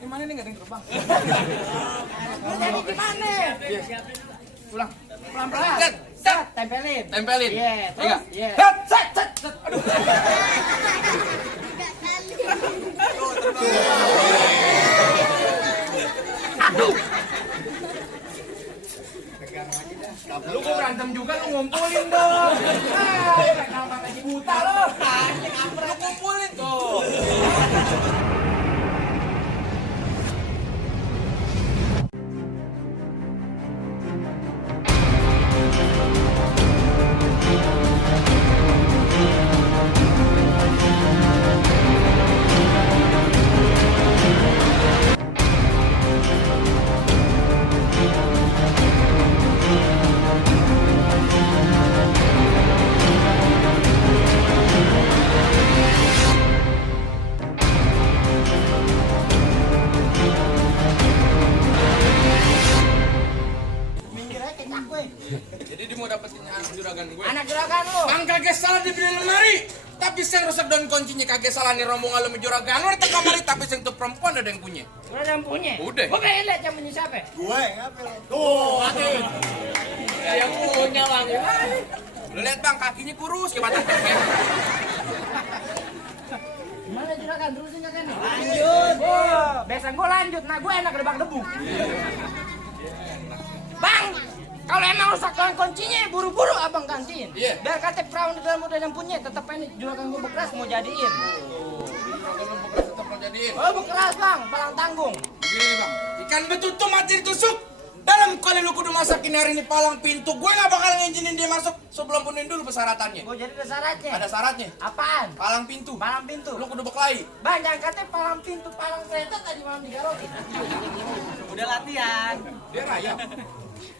Gimana nih nggak ada yang terbang? Jadi gimana? Ulang. Pelan-pelan. Set. Tempelin. Tempelin. Iya, terus. Iya. Set. Aduh. Aduh. Lu kok berantem juga, lu ngumpulin dong. Kenapa lagi buta lo? Lu kumpulin tuh. Jadi dia mau dapetin anak juragan gue. Anak juragan lu. Bang kagak salah dibeli lemari. Tapi saya rusak daun kuncinya kagak salah nih rombongan lu juragan. Lu datang kamari tapi yang tuh perempuan ada yang punya. Udah ada yang punya? Udah. Gue pengen lihat yang punya siapa? Gue ngapain? Tuh, ya yang punya bang. Lu lihat bang kakinya kurus kayak batang teh. Gimana juragan? Terusin kan? Lanjut. Oh, biasa gue lanjut. Nah gue enak debak debu. Bang, kalau emang rusak daun kuncinya, buru-buru abang gantiin. Iya. Biar kata perawan di dalam udah yang punya, tetap ini juragan gue bekeras mau jadiin. Juragan lu bekas tetap mau jadiin. Oh bekeras bang, palang tanggung. Begini bang, ikan betutu mati ditusuk. Dalam kali lu kudu masakin hari ini palang pintu, gue gak bakal ngizinin dia masuk sebelum penuhin dulu persyaratannya. Oh jadi ada syaratnya? Ada syaratnya. Apaan? Palang pintu. Palang pintu. Lu kudu beklai. Bang jangan katanya palang pintu, palang kereta tadi malam digarotin. Udah latihan. Dia rayap.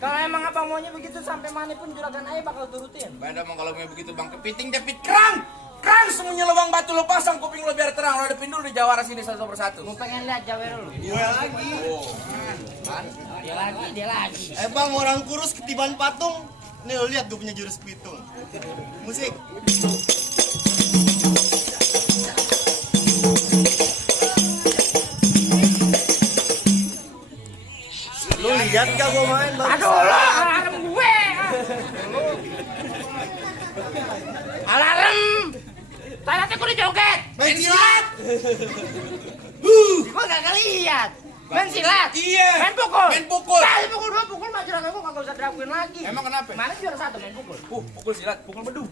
Kalau emang abang maunya begitu sampai mana pun juragan ayah bakal turutin. Beda emang kalau mau begitu bang, kepiting depit kerang. Kerang semuanya lubang batu lu pasang kuping lu biar terang. Lu hadapin dulu di jawara sini satu persatu. Gue pengen lihat jawer lu. Gue lagi. Oh, kan? Dia lagi. Bang, orang kurus ketiban patung. Nih lo lihat gue punya jurus pitung. Musik. Lu lihat gak gue main bang? Aduh lo, alarm gue. Alarm. Tadi aku udah joget. Main silat. Gue gak ngeliat. Main silat. Iya. Main pukul. Main pukul. Kali pukul dua pukul mah juragan gue kagak usah diraguin lagi. Emang kenapa? Mana juara satu main pukul. Pukul silat, pukul bedu.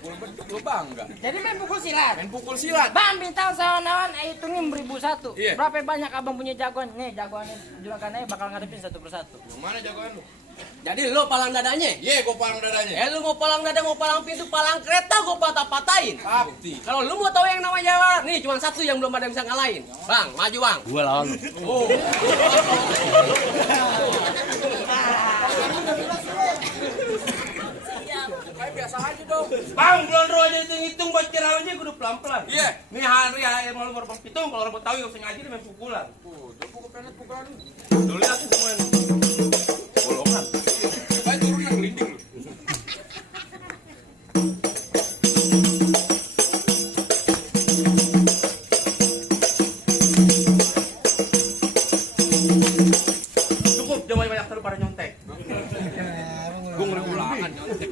Pukul bedu lu bangga. Jadi main pukul silat. Main pukul silat. Bang bintang sawan-sawan hitungin 1001. Iya. Berapa banyak abang punya jagoan? Nih jagoannya juragannya bakal ngadepin satu persatu. Mana jagoan lu? Jadi lu palang dadanya? Iya, gua palang dadanya. Lu mau palang dada, mau palang pintu, palang kereta gua patah-patahin. Pasti. Kalau lu mau tahu yang namanya Jawa, nih cuma satu yang belum ada yang bisa ngalahin. Bang, maju bang. Gue lawan lu. Oh. Kayak biasa aja dong. Bang, belum roh aja hitung buat kira aja kudu pelan-pelan. Iya. Nih hari yang mau baru hitung, kalau mau tahu yang bisa ngaji main pukulan. Dia pukul pendek pukulan. Lu lihat semuanya. Bolongan. Baik turun yang gelinding lu. Cukup, jangan banyak terus pada nyontek. Gue ngeri ulangan nyontek.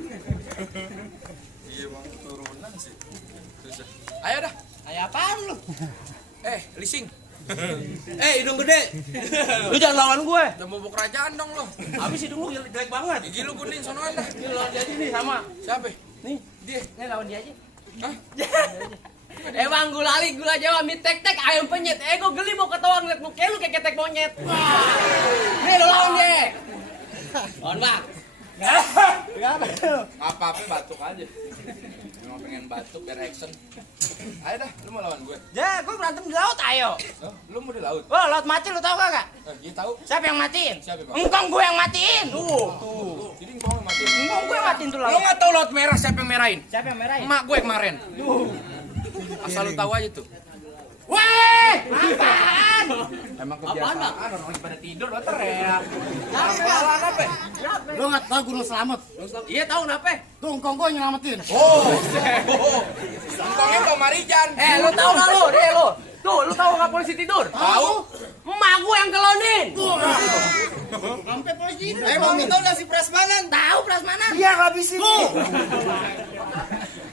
Iya bang, turunan sih. Susah. Ayo dah. Kayak apaan lu? Lising. Hidung gede. Lu jangan lawan gue. Udah mau kerajaan dong lo. Habis hidung lu jelek banget. Gigi lu kuning sonoan dah. Ini lawan dia aja nih sama. Siapa? Nih. Dia. Ini lawan dia aja. Hah? Bang, gula Jawa, mie tek-tek, ayam penyet. Gue geli mau ketawa ngeliat muka lu kayak ketek monyet. Nih lu lawan dia. Lawan bang. Apa-apa batuk aja. Emang pengen batuk biar action. Ayo dah, lu mau lawan gue. Ya, gue berantem di laut, ayo. Oh, lu mau di laut? Oh, laut mati lu tau kagak? Iya tahu. Siapa yang matiin? Siapa, Bang? Engkong gue yang matiin. Tuh. Jadi ngomong mati. Engkong gue yang matiin tuh Lu laut. nggak tahu laut merah siapa yang merahin? Siapa yang merahin? Emak gue kemarin. Asal lu tahu aja tuh. Weh! Apaan? Emang Apaan, Bang? kebiasaan orang lagi pada tidur lo teriak. Apaan apa? Lo nggak tahu gunung selamat? Iya tahu kenapa? Tuh engkong gue nyelamatin. Oh, Entongnya Kau Marijan. Lu tahu nggak lu? Lu. Tuh, lu tahu nggak polisi tidur? Tahu? Emak gue yang kelonin. Sampai polisi. Emang itu udah si Prasmanan. Tahu prasmanan? Iya ngabisin.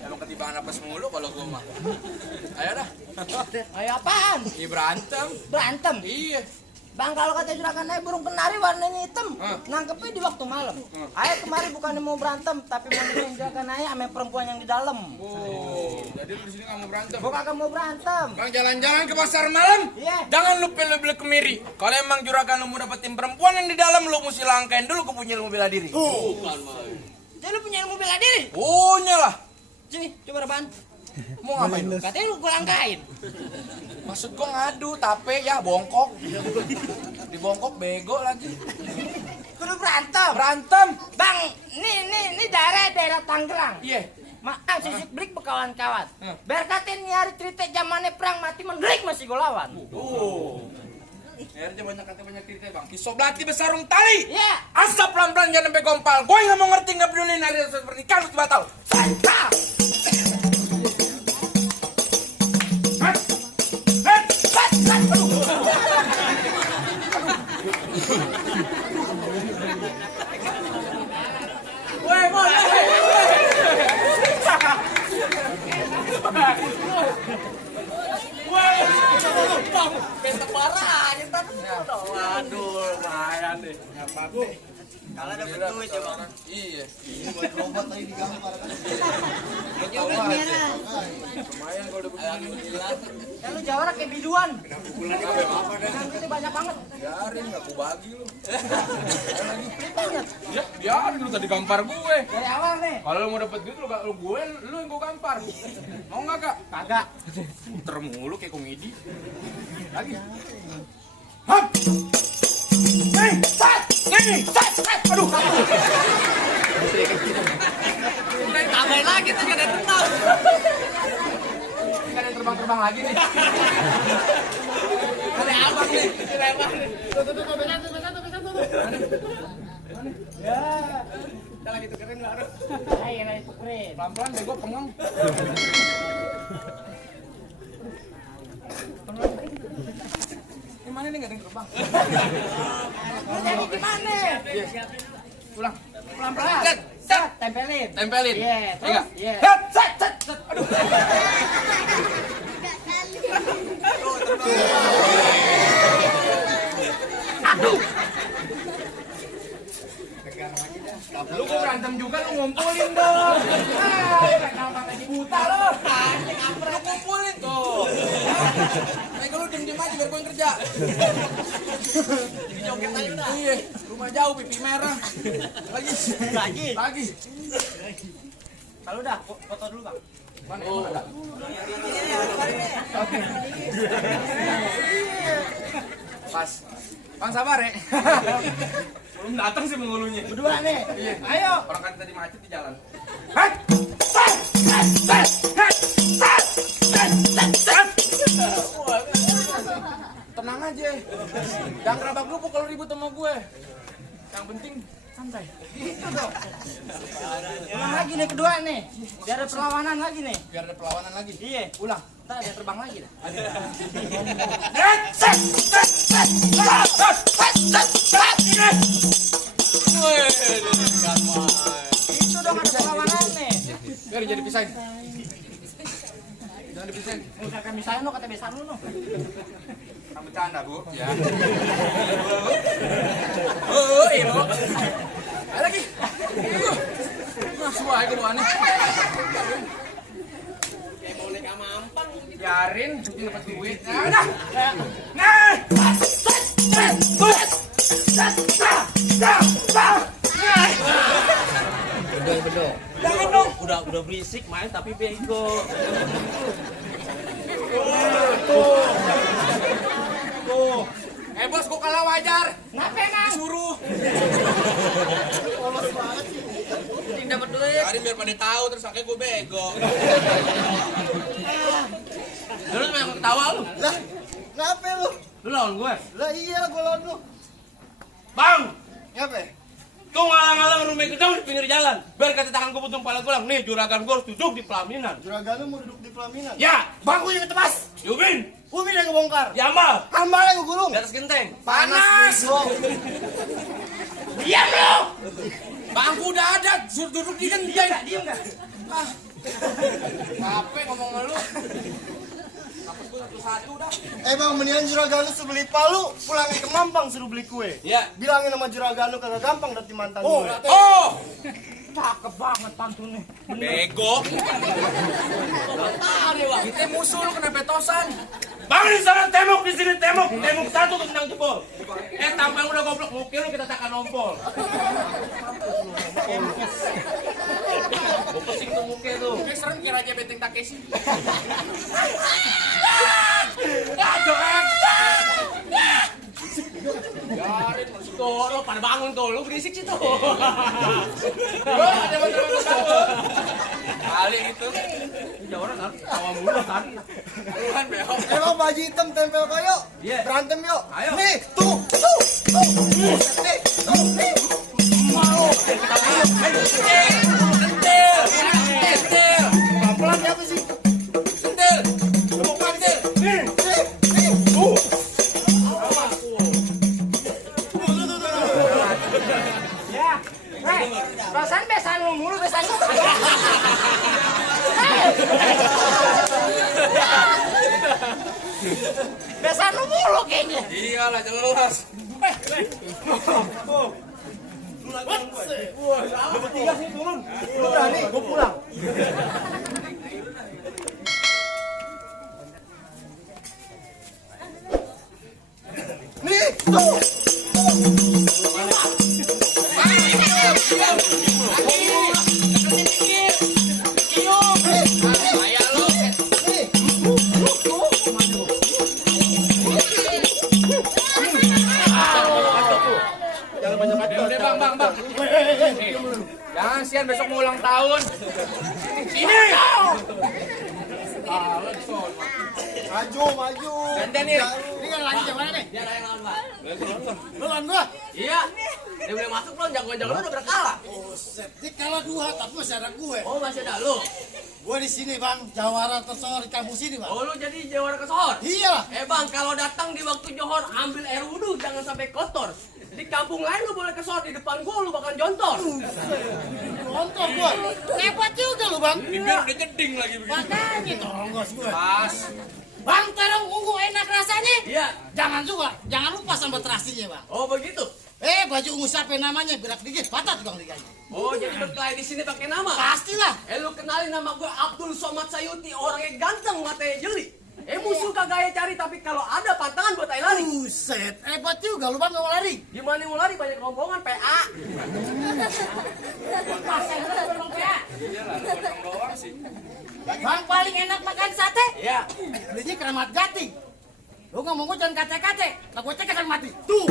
Emang ketibaan apa mulu kalau gua mah. Ayo dah. Ayo apaan? Iya berantem. Berantem. Iya. Bang, kalau kata juragan saya burung kenari warnanya hitam, nangkepnya di waktu malam. Ayah kemarin bukannya mau berantem, tapi mau nemuin juragan ayah sama perempuan yang di dalam. Oh, jadi lu di sini nggak mau berantem? Gua kagak mau berantem. Bang jalan-jalan ke pasar malam. Iya. Jangan lupa lu beli kemiri. Kalau emang juragan lu mau dapetin perempuan yang di dalam, lu mesti langkain dulu ke punya ilmu bela diri. Jadi lu punya ilmu bela diri? Punya lah. Sini, coba rebahan. Mau ngapain lu? Katanya lu gua langkain. Maksud gua ngadu, tape ya bongkok. Dibongkok bego lagi. Kudu berantem. Berantem. Bang, nih daerah Tangerang. Iya. Maaf, sisik brik bekawan-kawan. Biar katanya nyari cerita zamannya perang mati menggelik masih gue lawan. Akhirnya banyak cerita bang. Pisau belati besarung tali. Iya. Asap pelan-pelan jangan sampai gompal. Gue nggak mau ngerti nggak peduli hari seperti kamu batal. Santap. Pesta parah aja tadi. Waduh, lumayan deh. Kalau dapat duit ya bang. Iya. Buat robot lagi digampar kan. Lumayan kalau udah begini. Dan lu jawara kayak biduan. Itu banyak banget. Biarin nggak aku bagi lu. Banyak. Ya, biarin lu tadi gampar gue. Dari awal nih. Kalau lu mau dapet duit lu gak lu gue lu yang gue gampar. Mau nggak kak? Kagak. Muter mulu kayak komedi. Lagi. Hap. Nih, sat. Aduh. Udah tambahin lagi tuh gak ada tenang. Kan yang terbang-terbang lagi nih. Ada abang nih, diremah nih. Kita lagi tukerin baru. Ayo naik tukerin. Pelan-pelan bego pengang. Gimana nih nggak ada yang terbang? Lu jadi gimana? Ulang. Pelan-pelan. Set. Tempelin. Tempelin. Iya. Iya. Iya. Set. Aduh. Lu kok berantem juga lu ngumpulin dong. Kenapa tadi buta lu? Lu kumpulin tuh. Kayak lu diem aja biar gue yang kerja. Joget aja udah. Iya, rumah jauh pipi merah. Lagi. Kalau udah foto dulu, Bang. Mana emang ada? Pas. Bang sabar ya. Belum datang sih penghulunya. Berdua nih. Iya. Ayo. Orang kan tadi macet di jalan. Tenang aja. Jangan kerabak lu kalau ribut sama gue. Yang penting santai. Gitu dong. Ulang lagi nih kedua nih. Biar ada perlawanan lagi nih. Biar ada perlawanan lagi. Iya. Ulang. Ntar ada terbang lagi dah. Itu dong ada perlawanan nih. Biar jadi pisahin. Jangan dipisahin. Misalkan misalnya lo kata besan lu. Kamu bercanda, Bu. Ya. Oh, iya. Ayo lagi. Masuk aja keluarnya. Kayak boneka mampang. Biarin, mungkin dapat duit. Nah, udah. Nah. Bedo. Jangan dong. Udah berisik main tapi bego. Tuh. Bos, gua kalah wajar. Kenapa emang? Disuruh. Ting dapat duit. Biarin biar pada tahu terus akhirnya gua bego. Terus main ketawa lu. Lah, Kenapa lu? Lu lawan gue. Lah iya gua lawan lu. Bang, Ngapa? kau ngalang-ngalang rumah gedang di pinggir jalan. Biar kata tangan gue putung pala gulang. Nih, juragan gue harus duduk di pelaminan. Juragan lu mau duduk di pelaminan. Ya, Bang gua yang tebas. Yubin, Umi yang ngebongkar. Jamal. Hamba yang gulung. Di atas genteng. Panas bro. Diam lu! Bangku udah ada, suruh duduk di genteng. Diam gak? Capek ngomong sama lu. Takut gue satu-satu dah. Bang, mendingan juragan lu suruh beli palu, pulangin ke Mampang suruh beli kue. Iya. Bilangin sama juragan lu kagak gampang dati mantan Oh, gue. oh! Cakep banget pantunnya. Bego. Tari, Bang. Kita musuh lu kena petosan. Bang di sana tembok, di sini tembok. Tembok satu tendang jebol. Tampang udah goblok, mukil lu kita takkan ompol. Gue pusing tuh mukil tuh. Kayak serem kira aja beteng Takeshi. Aduh, Tuh, lu pada bangun tuh. Lu berisik sih tuh. ada macam-macam satu. Kali itu. Jauhan kan? Awam mulu tadi. Kan beo. Bang, baju hitam tempel kayo. Iya. Berantem yuk. Ayo. Nih, tuh. Nih, tuh, nih. Sentil. Pelan siapa sih? Sentil. Lu mau sentil? Nih, nih. Ya. Perasaan besan lu mulu besan lu. Besan lu mulu kayaknya. Iyalah jelas. Bertiga sih turun. Lu berani, gua pulang. Nih, tuh. Udah bang. Jangan sian besok mau ulang tahun. Sini. Maju. Gantian nih. Ini kan lagi yang mana nih? Dia ada yang lawan, Pak. Lu lawan gua. Iya. Dia boleh masuk lo, jagoan-jagoan lu udah berkalah. Buset, ini kalah 2 tapi masih ada gue. Oh, masih ada lu. Gue di sini bang, jawara tersohor di kampus ini bang. Oh, lu jadi jawara kesohor. Iya lah. Bang, kalau datang di waktu johor ambil air wudhu, jangan sampai kotor. Di kampung lain lu boleh kesohor, di depan gua lu bakal jontor. Nonton gua. Hebat juga lu bang. Bibir udah jeding lagi begitu. Makanya tonggos gue. Pas. Bang, terong ungu enak rasanya. Iya. Jangan lupa sambal terasinya bang. Oh, begitu. Baju ungu siapa namanya? Gerak dikit, batat bang liganya. Oh, jadi berkelahi di sini pakai nama. Pastilah. Lu kenalin nama gue Abdul Somad Sayuti, orangnya ganteng, matanya jeli. Musuh kagak cari, tapi kalau ada pantangan buat air lari. Buset, hebat juga lu bang mau lari. Gimana mau lari, banyak rombongan PA. Bang paling enak makan sate. Iya. Belinya Keramat Jati. Lu ngomong gua jangan kate-kate, lah gua cek akan mati. Tuh.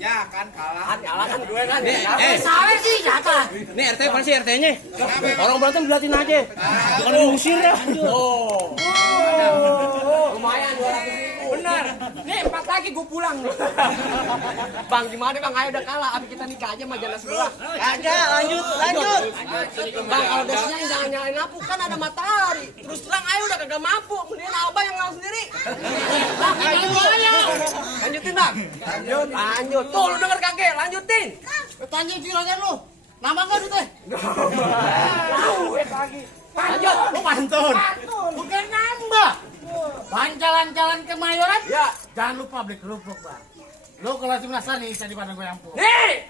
Ya kan kalah. Kalah kan gue kan. Salah sih jatah. Ini RT mana sih RT-nya? Orang berantem dilatin aja. Bukan diusir ya. Oh. Lumayan 200.000. Benar. Nih 4 lagi gue pulang. Bang, gimana bang? Ayo udah kalah. Abi kita nikah aja sama jalan sebelah. Kagak, lanjut. Bang, kalau udah siang jangan nyalain lampu, kan ada matahari. Terus terang ayo udah kagak mampu. Mendingan abah yang ngalah sendiri. Bang, ayo. Lanjutin bang. Lanjut. Tuh lu denger kakek, lanjutin. Tanya juragan lu. Nama gua teh? Lanjut. Lu pantun. Bukan nambah. Bang jalan-jalan ke Mayoran? Ya. Jangan lupa beli kerupuk, Bang. Lu kalau cuma nih jadi pada gue yang pun. Nih.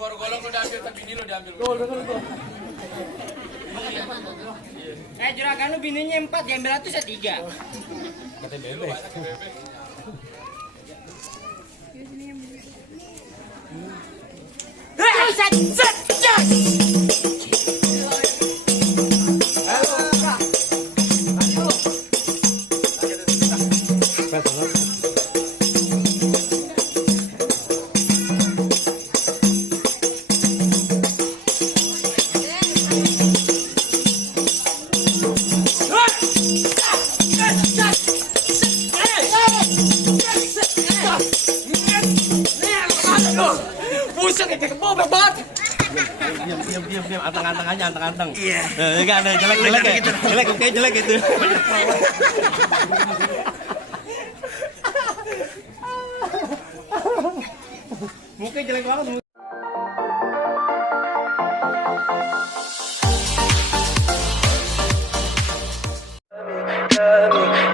baru golong udah ambil tapi ini lo diambil. Juragan lu bininya 4, diambil satu saya 3. Buset, kayak kebobek banget. Diam, anteng aja, anteng. Iya. Enggak ada jelek ya. Jelek gitu. Mukanya jelek banget.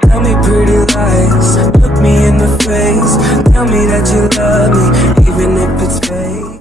Tell me pretty lies, look me in the face. Tell me that you love me, even if it's fake.